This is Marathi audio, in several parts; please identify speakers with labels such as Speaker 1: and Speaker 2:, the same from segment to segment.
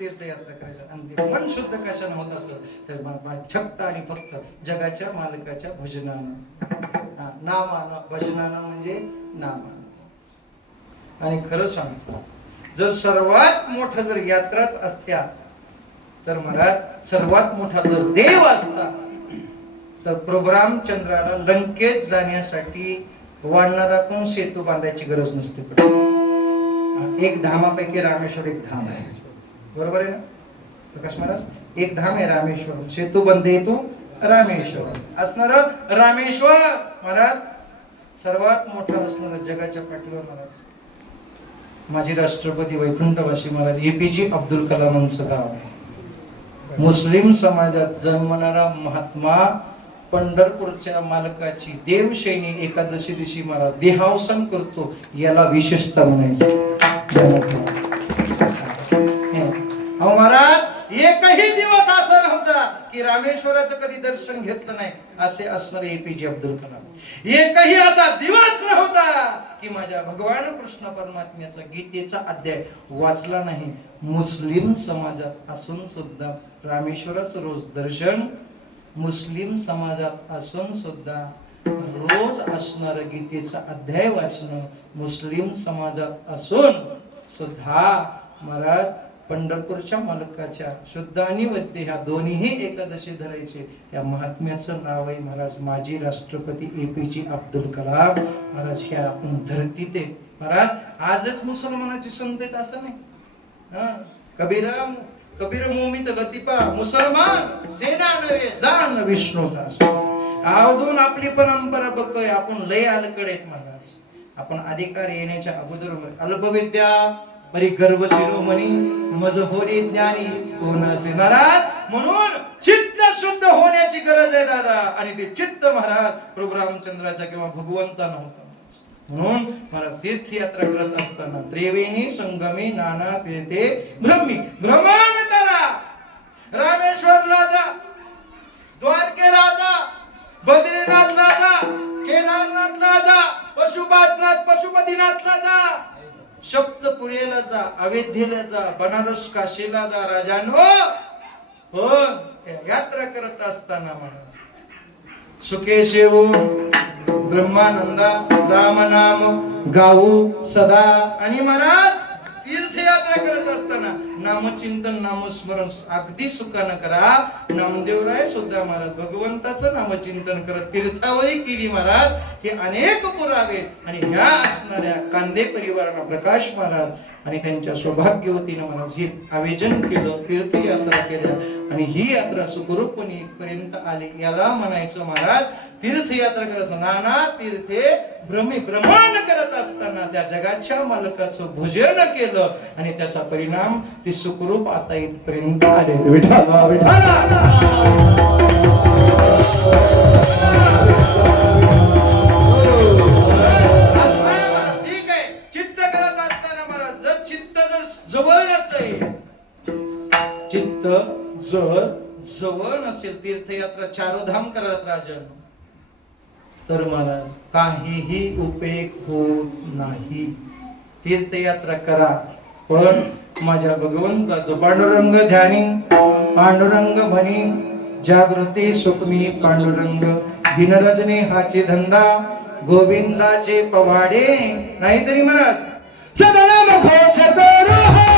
Speaker 1: तीर्थयात्रा करायचं. आणि मन शुद्ध कशानं होत असं तर मा- आणि फक्त जगाच्या मालकाच्या भजनानं. नामानं भजनानं म्हणजे नामानं. आणि खरं सांगतो जर सर्वात मोठं जर यात्राच असत्या तर महाराज सर्वात मोठा जर देव असता तर प्रभू रामचंद्राला लंकेत जाण्यासाठी वाढणारातून सेतू बांधायची गरज नसते एक धामापैकी रामेश्वर एक धाम आहे. बरोबर आहे ना? प्रकाश महाराज एक धाम आहे रामेश्वर सेतू बंदे तू रामेश्वर असणार रामेश्वर! महाराज सर्वात मोठा असणार जगाच्या पाठीवर महाराज. माझे राष्ट्रपती वैकुंठवासी महाराज एपीजे अब्दुल कलामांचं गाव आहे. मुस्लिम समाजात जन्मणारा महात्मा पंढरपूरच्या मालकाची देवशैनी एकादशी दिवशी मला देहावसन करतो याला विशेषता म्हणायचं. की रामेश्वराचं कधी दर्शन घेतलं नाही असे असणारे एपीजे अब्दुल कलाम. एकही असा दिवस नव्हता की माझ्या भगवान कृष्ण परमात्म्याचा गीतेचा अध्याय वाचला नाही. मुस्लिम समाजात असून सुद्धा रामेश्वराचं रोज दर्शन मुस्लिम समाजात असून सुद्धा रोज असणार गीतेचा अध्याय वाचणं मुस्लिम समाजात असून सुद्धा महाराज पंढरपूरच्या मालकाच्या शुद्ध आणि वैद्य ह्या दोन्हीही एकादशी धरायचे. या महात्म्याचं नाव आहे महाराज माजी राष्ट्रपती A P APJ Abdul Kalam. Maharaj ह्या आपण धरती ते महाराज आजच मुसलमानाची संत आहेत असं नाही. हा? कबीरा कबीर मोमित लतिपा मुसलमान सेना नव्हे जाण विष्णुदास अजून आपली परंपरा बघतोय आपण लय अलीकडे आहेत महाराज. आपण अधिकार येण्याच्या अगोदर अल्पविद्या बरी गर्भ शिरोमणी मज होरी ज्ञानी कोण असे महाराज म्हणून चित्त शुद्ध होण्याची गरज आहे दादा आणि ते चित्त महाराज प्रभू रामचंद्राच्या किंवा भगवंता नव्हता म्हणून मला तीर्थयात्रा करत असताना त्रिवेणी संगमी नाना तीर्थे ब्रह्मी भ्रमण करा रामेश्वरला जा द्वारकेला जा बद्रीनाथला जा केदारनाथला जा पशुपातनाथ पशुपतीनाथला जा सप्तपुरेला जा अवेध्येला जा बनारस काशीला जा राजानो. हो यात्रा करत असताना माणूस सुखे ब्रह्मानंदा राम नाम गाऊ सदा आणि महाराज तीर्थयात्रा करत असताना नामचिंतन नामस्मरण अगदी सुखानं करा. नामदेवराय सुद्धा महाराज भगवंताचं नामचिंतन करत तीर्थावरी केली महाराज. हे अनेक पुरावे आणि ह्या असणाऱ्या कांदे परिवाराला प्रकाश महाराज आणि त्यांच्या सौभाग्यवतीनं महाराज हे आयोजन केलं तीर्थयात्रा केल्या. आणि ही यात्रा सुखरूपपणे पर्यंत आली. याला म्हणायचं महाराज तीर्थयात्रा करत नाना तीर्थे भ्रमी भ्रमण करत असताना त्या जगाच्या मालकाचं भोजन केलं आणि त्याचा परिणाम ती सुखरूप आता इथपर्यंत आले विठाला विठाला ठीक आहे. चित्त करत असताना जर चित्त जर जवळ नसेल चित्त जर जवळ नसेल तीर्थयात्रा चारोधाम करत राजन तर महाराज काहीही उपयोग होत नाही. तीर्थयात्रा करा पण माझ्या भगवंताचं पांडुरंग ध्यानी पांडुरंग म्हणी जागृती सुखमी पांडुरंग भिनरजने हाचे धंदा गोविंदाचे पवाडे. नाहीतरी म्हणत सदनाम घोष करू हो.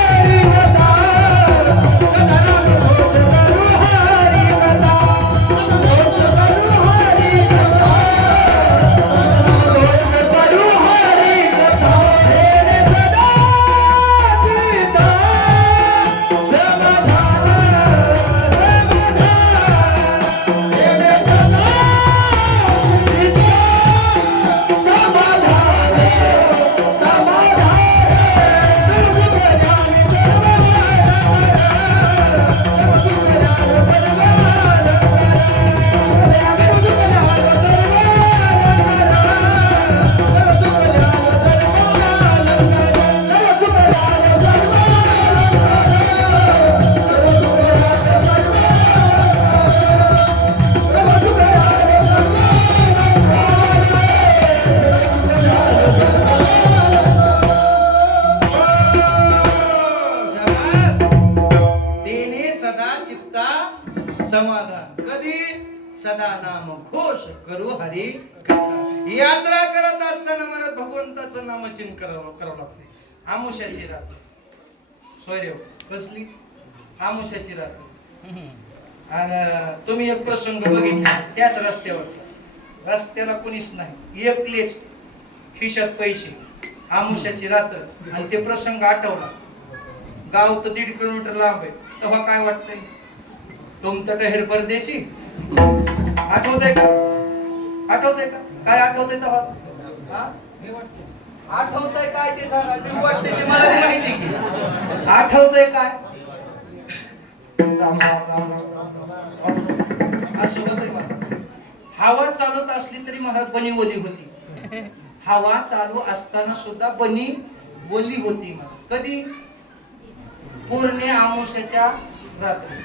Speaker 1: आमुष्याची रात्र. सोयरेव हो, कसली? आमुष्याची रात्र. आणि तुम्ही एक प्रसंग बघितला त्याच रस्त्यावरचा. रस्त्याला कुणीच नाही एकलेच खिशात पैसे. आमुष्याची रात्र. आणि ते प्रसंग आठवला. गाव तर दीड किलोमीटर लांब आहे. तेव्हा काय वाटतंय? तुमचं टहेर परदेशी? आठवतंय का? आठवतंय का? काय आठवतंय तेव्हा? हा? आठवतय काय ते सांगा? ते ते मला माहिती. की आठवतंय काय? असं होतंय हवा चालत असली तरी महाराज बनी बोली होती. हवा चालू असताना सुद्धा बनी बोली होती कधी? पूर्णे आमोशाच्या रात्री.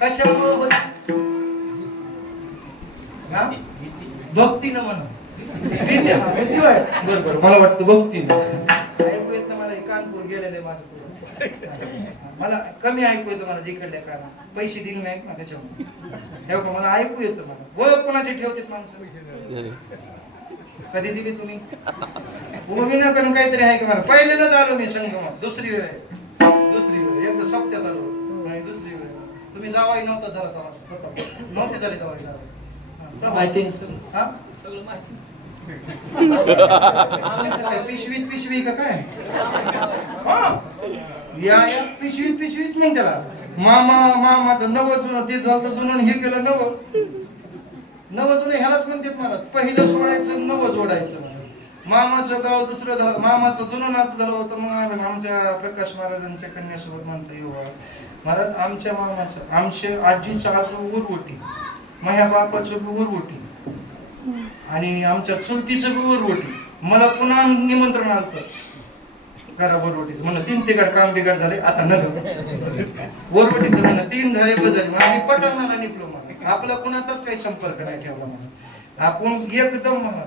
Speaker 1: कशामुळे होती? भक्तीनं म्हणून. बरं बरं मला वाटतं बघतील ऐकू येत मला कानपूर गेलेलं आहे माझं मला कमी ऐकू येतं मला जिकडल्या कारण पैसे दिले नाही ना त्याच्यामुळे ठेव का मला ऐकू येतं मला ओळख कोणाचे ठेवतात माणसं कधी दिली तुम्ही उभी न करून काहीतरी आहे का मला पहिल्यांदाच आलो मी संगमात दुसरी वेळ आहे. दुसरी वेळ एकदा सप्त्यात आलो दुसरी वेळ तुम्ही जावाई नव्हता झाला तेव्हा नव्हते झाले तेव्हा जावई. हा,
Speaker 2: माहिती
Speaker 1: हा?
Speaker 2: सगळं माहिती
Speaker 1: पिशवीत पिशवी का काय या या पिशवीत पिशवीच म्हण त्याला मामा मामाचं नवं जुनं ते झालं तर जुनं हे केलं नवं नवं जुनं ह्यालाच म्हणतात मला पहिलं सोडायचं नवं जोडायचं मामाचं गाव दुसरं झालं मामाचं जुनं नातं झालं होतं मग आमच्या प्रकाश महाराजांच्या कन्यासोबत माणसं येऊ महाराज आमच्या मामाचं आमच्या आजीचं आजू उरवटी माझ्या बापाचं उरवटी आणि आमच्या चुलतीचं बी उरवटी मला पुन्हा निमंत्रण आलं करा बोरवटीचं म्हणलं तीन तिकड काम बिघड झाले आता न बोरवटीचं म्हणलं तीन झाले बदल झाले. पटवणारा निघलो म्हणा आपला कुणाचाच काही संपर्क नाही ठेवला मला आपण एकदम म्हणा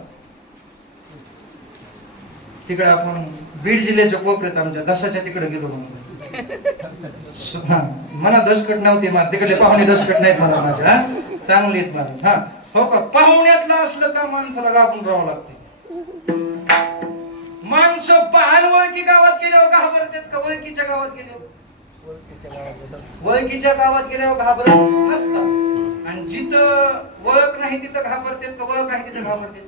Speaker 1: तिकडे आपण बीड जिल्ह्याच्या कोपऱ्यात आमच्या दसाच्या तिकडे गेलो म्हणून हा मला दसकट नव्हती मला तिकडले पाहुणे दसकट नाहीत मला माझ्या. चांगले आहेत मला हा. हो का? पाहुण्यातलं असलं का माणसाला गापून राहावं लागते? माणसं पाहान ओळखी गावात गेल्यावर हो, घाबरतात का? ओळखीच्या गावात गेल्यावर हो. ओळखीच्या गावात गेल्यावर हो, घाबरत नसतात. आणि जिथं ओळख नाही तिथं घाबरतात का? ओळख आहे तिथं घाबरतात.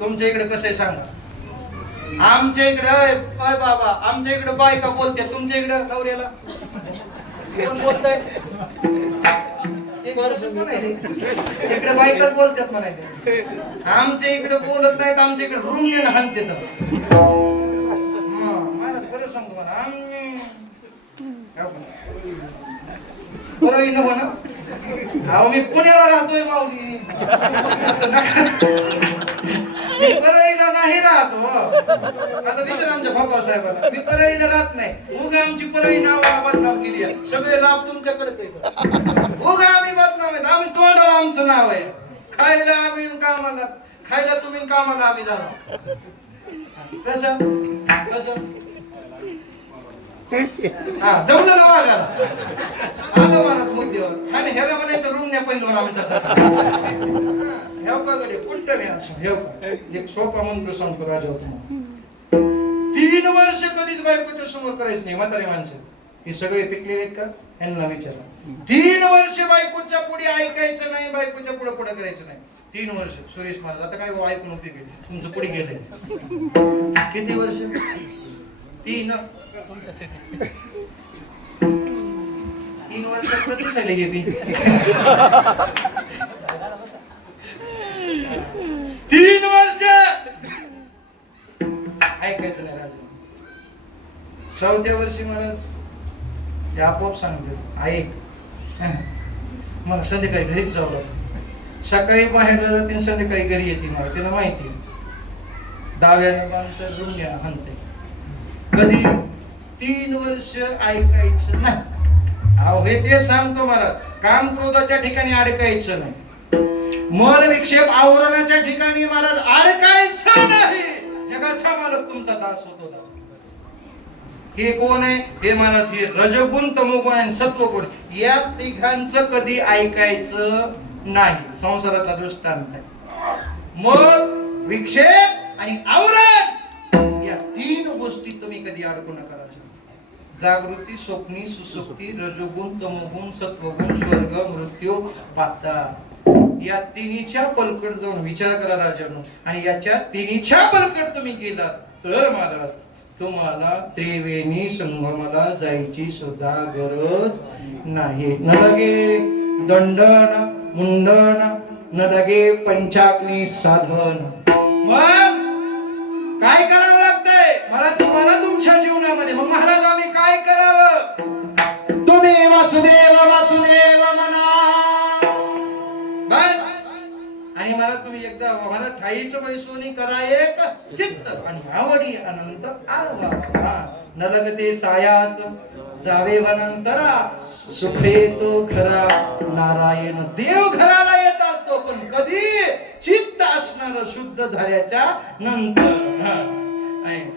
Speaker 1: तुमच्या इकडे कसं आहे सांगा? आमच्या इकडे काय बाबा आमच्या इकडे बायका बोलते तुमच्या इकडे नवऱ्याला? कोण बोलतय? इकडे बायकाच बोलतात म्हणायचे. आमच्या इकडे बोलत नाहीत आमच्या इकडे रूम ने हाणते महाराज बरं सांगतो मला म्हणा अहो मी पुण्याला राहतोय माऊली. परळीला नाही राहतो. आता विचार आमच्या बाबा मी परळीला राहत नाही. उगा आमची परळी नावाला बदनाम केली आहे. सगळे लाभ तुमच्याकडेच आहेत उगा आम्ही बदनाम आहेत आम्ही तोंडाला आमचं नाव आहे खायला आम्ही कामाला. खायला तुम्ही कामाला आम्ही जाणार. कसं? कसं? हा जमलं ना वागायला आलो मग मुद्द्यावर आणि ह्याला म्हणायचं रूम नाही पहिलं आमच्यासाठी गडे? कुठं घ्या एक सोपा मंत्र सांगतो राजा तुम्हाला तीन वर्ष कधीच बायकोच्या समोर करायचं नाही म्हातारी माणसं. हे सगळे पिकलेले आहेत का? यांना विचारा. तीन वर्ष बायकोच्या पुढे ऐकायचं नाही बायकोच्या पुढे पुढे करायचं नाही. तीन वर्ष. सुरेश महाराज आता काय हो, ऐकून होते गेले. तुमचं पुढे गेलंय. किती वर्ष? तीन. तीन वर्षात प्रतिसायला गेली तीन वर्ष! ऐकायचं नाही राजा. चौथ्या वर्षी महाराज ते आपोआप सांगते ऐक मग मला संध्याकाळी घरीच जावं लागतं सकाळी बाहेर जाते संध्याकाळी घरी येते मला तिला माहिती डाव्याने माणसं रुंग्या हनते कधी? तीन वर्ष ऐकायचं नाही. अहो हे ते सांगतो मला. काम क्रोधाच्या ठिकाणी अडकायचं नाही. मल विक्षेप आवरणाच्या ठिकाणी मला अडकायचं नाही. जगाचा मालक तुमचा दास होतो हे कोण आहे? हे महाराज हे रजगुण तमोगुण आणि सत्वगुण या तिघांचं कधी ऐकायचं
Speaker 3: नाही. संसाराचा दृष्टांत आहे. मग विक्षेप आणि आवरण या तीन गोष्टी तुम्ही कधी अडकू नका जागृती स्वप्नी सुसुप्ती रजोगुण तमोगुण सत्वगुण स्वर्ग मृत्यू पाताळ या तिन्हीच्या पलकड जाऊन विचार करा राजानो. आणि याच्या तिन्हीच्या पलकड तुम्ही गेलात तर महाराज तुम्हाला त्रिवेणी संगमाला जायची सुद्धा गरज नाही. न लगे दंडन मुंडन न लगे पंचाग्नी साधन. मग काय करावं लागतंय? मला तुम्हाला तुमच्या जीवनामध्ये. मग महाराज आम्ही काय करावं? तुम्ही वासुदेव वासुदेव म्हणा. बस. आणि महाराज मला ठाईच बैसोनी करा एक चित्त. आणि आवडी अनंत आला न सायास जावे वनांतरा. सुखे तो खरा. नारायण देव घराला येत असतो पण कधी चित्त असणार शुद्ध झाल्याच्यानंतर.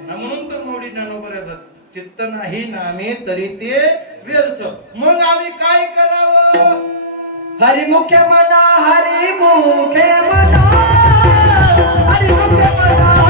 Speaker 3: म्हणून तर मोडी ज्ञानोबर चित्त नाही नामे तरी ते व्यर्थ. मग आम्ही काय करावं?
Speaker 4: हरिमुखे मना हरिमुखे मना.
Speaker 3: ありがとうございます。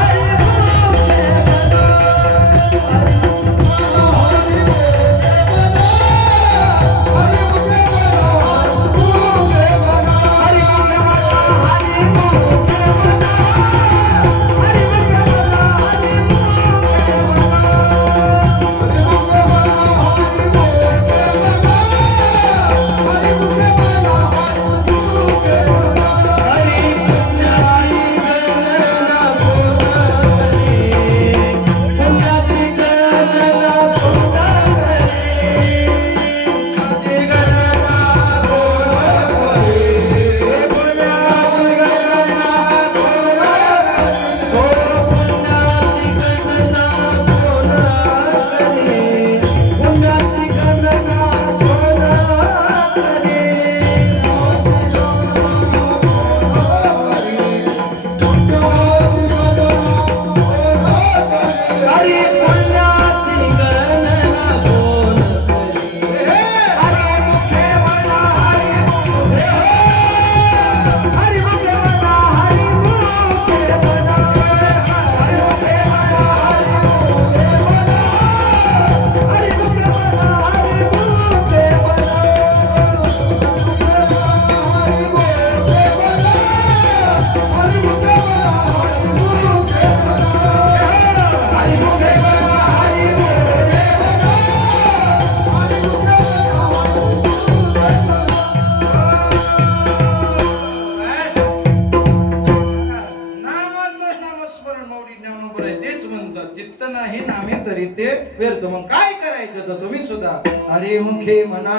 Speaker 3: हरे मुखे म्हणा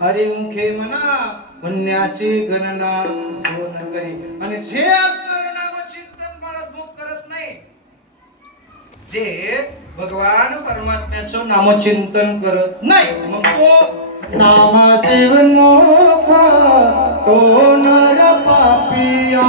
Speaker 3: हरे मुखे म्हणा पुण्याची गणना कोण करी. आणि जे असं नामचिंतन मला दुःख करत नाही जे भगवान परमात्म्याचं नामचिंतन करत नाही मग तो नामाचे मोखा तो नर पापिया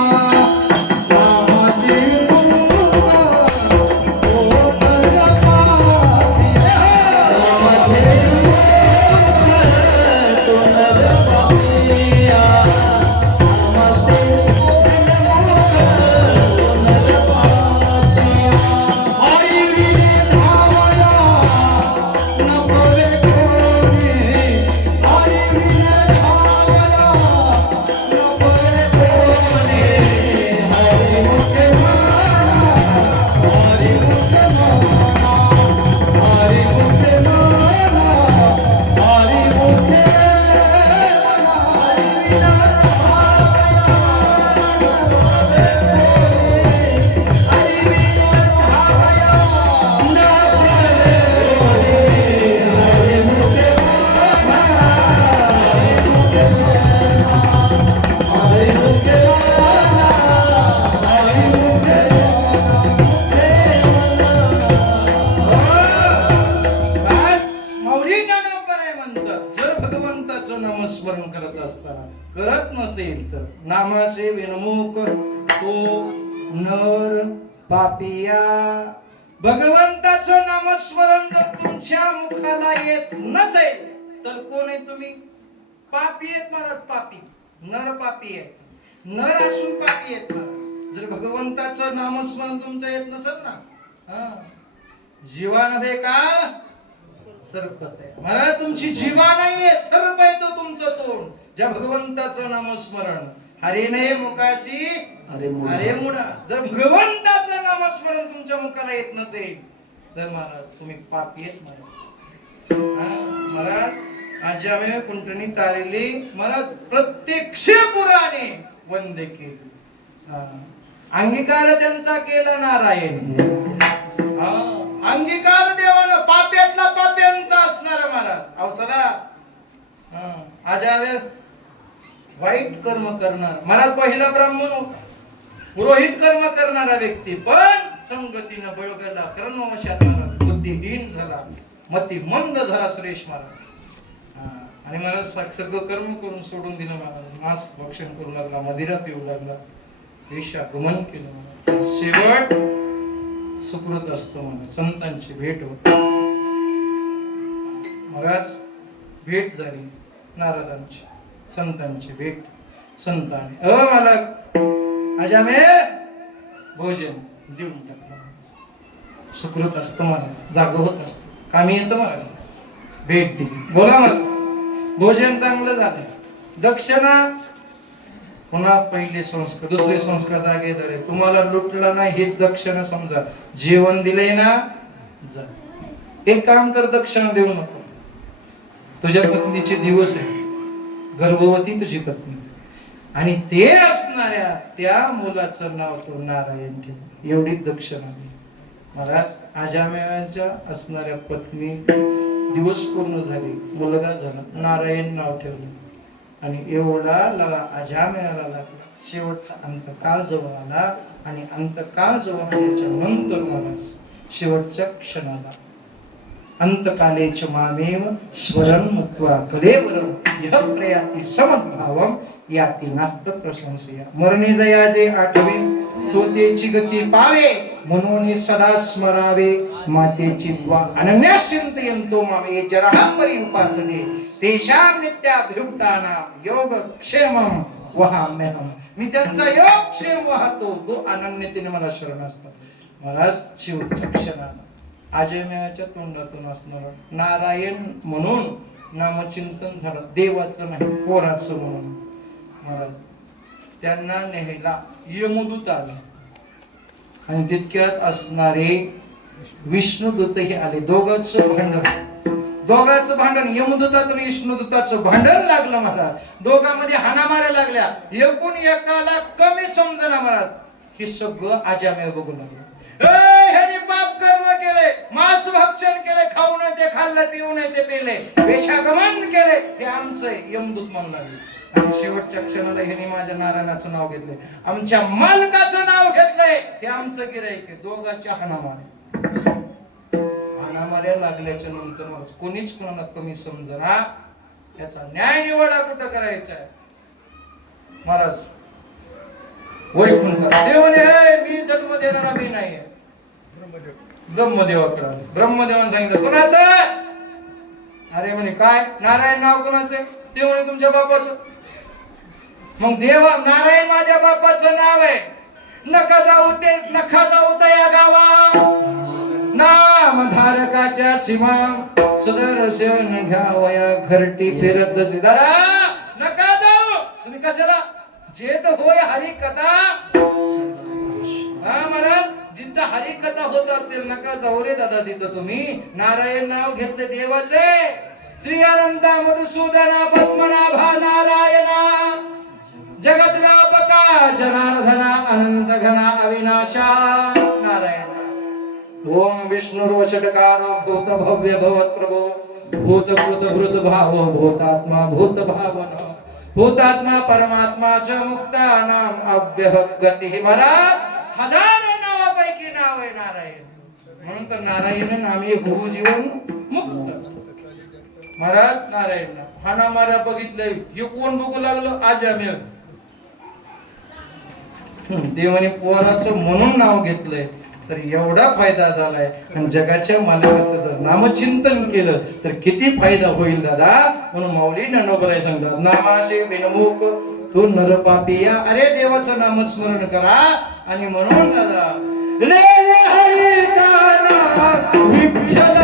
Speaker 3: पापी आहेत महाराज पापी.
Speaker 1: नर पापी आहेत. नर असून पापी आहेत महाराज. जर भगवंताचं नामस्मरण तुमचं येत नसेल ना हा. जीवा नव्हे का? सर्प महाराज तुमची जीवा नाहीये सर्प आहे तो तुमचं तोंड. ज्या भगवंताचं नामस्मरण हरे नाही मुखाशी
Speaker 3: अरे मुडा.
Speaker 1: अरे मुडा जर भगवंताचं नामस्मरण तुमच्या मुखाला येत नसेल तर महाराज तुम्ही पापी आहेत महाराज. महाराज अजामेव आम्ही कुंटणीत मला महाराज प्रत्यक्ष पुराणे वंदे केली. अंगीकार त्यांचा केला नारायण. अंगीकार देवानं पाप्यातला पाप्यांचा असणार महाराज. अहो चला. हा, वाईट कर्म करणार. महाराज पहिला ब्राह्मण होता. पुरोहित कर्म करणारा व्यक्ती पण संगतीनं बळगला कर्मवशात महाराज बुद्धिहीन झाला. मती मंद झाला सुरेश महाराज. आणि मला साक्षर सगळं कर्म करून सोडून दिलं मला मांस भक्षण करू लागला मदिरा पिऊ लागला. वेशागमन केलं मला. शेवट सुकृत असतो मला. संतांची भेट होते. मगाच भेट झाली. नारदांची संतांची भेट. संतांनी अ मला आज मे भोजन देऊन टाकलं. सुकृत असतं मला. जाग होत असतं. कामी येतं मला. भेट दिली बोला मला भोजन चांगलं झालं. दक्षिणा. पुन्हा पहिले संस्कार दुसरे संस्कार जागे झाले तुम्हाला लुटला नाही हेच दक्षिणा समजा. जेवण दिलंय ना? जा. एक काम कर दक्षिणा देऊ नको. तुझ्या पत्नीचे दिवस आहे गर्भवती तुझी पत्नी. आणि ते असणाऱ्या त्या मुलाचं नाव तो नारायण ठेव. एवढी दक्षिणा दे. महाराज आजामेच्या असणाऱ्या पत्नी दिवस पूर्ण झाले. मुलगा झाला. नारायण नाव ठेवलं. आणि एवढा लगा मिळायला लागला. शेवटचा अंतकाळ जवळ आला आणि अंतकाळ जवळ आल्याच्यानंतर महाराज शेवटच्या क्षणाला अंतकालेच मामेव स्वरं मत्वा कलेवरं यह प्रयाती समद्भावम याती नास्त प्रशंसया. मरणे जयाचे आठवे तो गती पावे म्हणून सदा स्मरावे. मातेची द्वा अनन्या चिंतयंतो मामे जरहा परी उपासने. तेषां नित्याभिवटाना योग क्षेमं वहाम्यहम मी त्यांचा योग क्षेम वाहतो तो अनन्यतेने मला शरण असतात महाराज शिवच्या क्षणाला आजयमयाच्या तोंडातून असणार नारायण म्हणून नामचिंतन झालं. देवाचं नाही पोराचं म्हणून. महाराज त्यांना नेहला यमदूत आला. आणि तितक्यात असणारे विष्णुदूतही आले. दोघांच भांडण. दोघांच भांडण. यमदूताचं आणि विष्णुदूताचं भांडण लागलं महाराज. दोघांमध्ये हाणामाऱ्या लागल्या. एकूण एकाला कमी समजना महाराज. हे सगळं आजामेळ बघू लागलं पाप कर्म केले. मांस भक्षण केले. खाऊ नये ते खाल्लं पिऊ नये ते पेले. वेशागमन केले. हे आमचं यमदूत म्हणून लागले. आणि शेवटच्या क्षणाला ह्याने माझ्या नारायणाचं नाव घेतलंय. आमच्या मालकाचं नाव घेतलंय. हे आमचं गिरायक आहे. दोघांच्या हाणामारे. हाणामाऱ्या लागल्याच्या नंतर कोणीच कोणाला कमी समजना. त्याचा न्याय निवाडा कुठं करायचा आहे? महाराज वैकुंठ देव म्हणे मी जन्म देणारा मी नाही ब्रह्मदेवाकडे ब्रह्मदेवाने सांगितलं कोणाचं? अरे म्हणे काय? नारायण नाव कोणाचं आहे? ते म्हणे तुमच्या बापाचं. मग देवा नारायण माझ्या बापाचं नाव आहे. नका जाऊ ते नका जाऊ त्या गावा नाम धारकाच्या सीमा सुदर्शन घ्यावया घरटी फिरत दादा नका जाऊ. तुम्ही कशाला? जेत होय हरी कथा हा महाराज जिथं हरी कथा होत असेल नका जाऊ रे दादा तिथं तुम्ही. नारायण नाव घेतले देवाचे. श्री अनंता मधुसूदना पद्मनाभा नारायणा. जगत व्यापका जनार्दना अनंत घना अविनाशा नारायण. ओम विष्णु षटकारो भूत भव्य भवत प्रभो. भूत भूत भृत भाव भूतात्मा भूत भावन. भूतात्मा परमात्मा च मुक्तानाम अव्यहगती महाराज. हजारो नावापैकी नाव आहे नारायण. म्हणून तर नारायण नामे गुरु जीवन मुक्त. महाराज नारायण हा ना मारा बघितलंय. हे कोण बघू लागलो? आज आम्ही देवाने पोराचं म्हणून नाव घेतलंय. तर एवढा फायदा झालाय. आणि जगाच्या मानवाचं जर नामचिंतन केलं तर किती फायदा होईल दादा? म्हणून माऊली नंदोबराय सांगतात नामाशे विनमुख तू नरपापिया. अरे देवाचं नामस्मरण करा. आणि म्हणून दादा रे हरी दादा विठ्ठल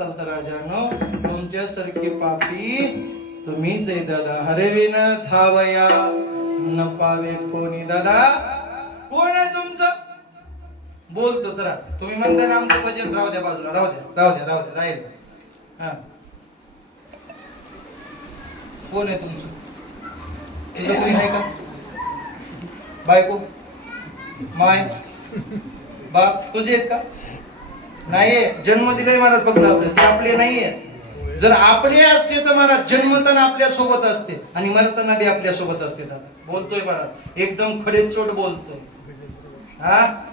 Speaker 1: असाल तर राजानो तुमच्यासारखे पापी तुम्हीच आहे दादा. हरविन धावया. न पावे कोणी दादा. कोण आहे तुमचं? बोलतो सर तुम्ही म्हणता ना आमचं बजेट राहू द्या बाजूला. राहू द्या. राहू द्या राहू द्या. राहील. हा. कोण आहे तुमचं? तुझं कोणी आहे का? बायको? माय? बाप? तुझे आहेत का? नाहीये. जन्म दिलाय महाराज फक्त आपले. ते आपले नाहीये. जर आपले असते तर महाराज जन्मताना आपल्यासोबत असते. आणि मरताना बी आपल्यासोबत असते. दादा बोलतोय महाराज. एकदम खडे चोट बोलतोय. हा?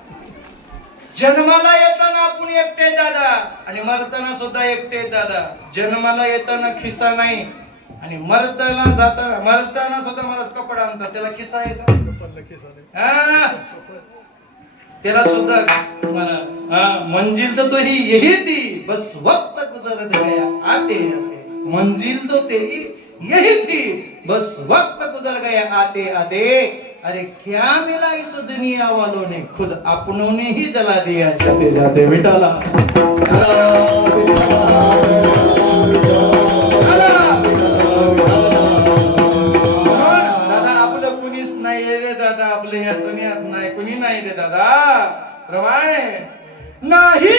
Speaker 1: जन्माला येताना आपण एकटे दादा. आणि मरताना सुद्धा एकटे दादा. जन्माला येताना खिसा नाही. आणि मरताना जाताना मरताना सुद्धा महाराज कपडा आणतात. त्याला खिसा येतो. तेरा सुद्धा मंजिल तो तेरी यही थी बस वक्त गुजर गया आते आते मंजिल तो तेरी यही थी बस वक्त गुजर गया आते आते अरे क्या मिला इस दुनिया वालों ने? खुद अपनों ने ही जला दिया जाते जाते बिटाला दादा प्रमाणे नाही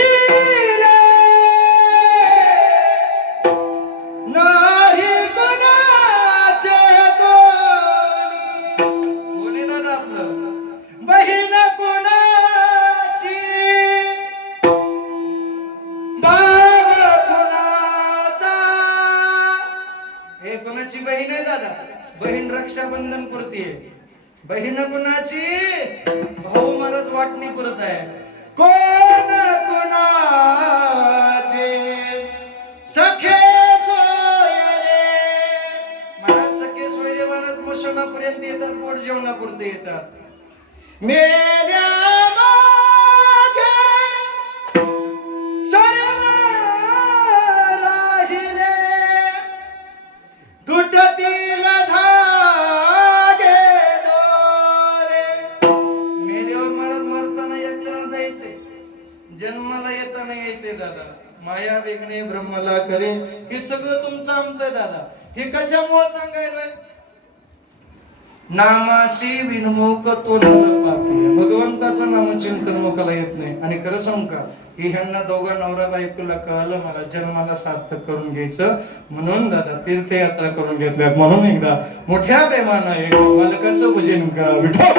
Speaker 1: कोणाची बहीण आहे दादा? बहीण रक्षाबंधन करते बहीण कुणाची? भाऊ मलाच वाटणी करत आहे. कोण कुणाची? सखे सोयरे. सखे सोयरे महाराज मशनापर्यंत येतात पोट जेवणापुरते येतात. मेल्या हे कशामुळे सांगायलोय? नामाशी विनमुख तो नर पापी भगवंताचं नामचिंतन मुखाला येत नाही. आणि खरं सांगू का? हे ह्यांना दोघा नवरा बायकोला कळलं मला जन्माला सार्थक करून घ्यायचं. म्हणून दादा तीर्थयात्रा करून घेतल्यात. म्हणून एकदा मोठ्या प्रेमानं एक मालकाचं भजन करा विठो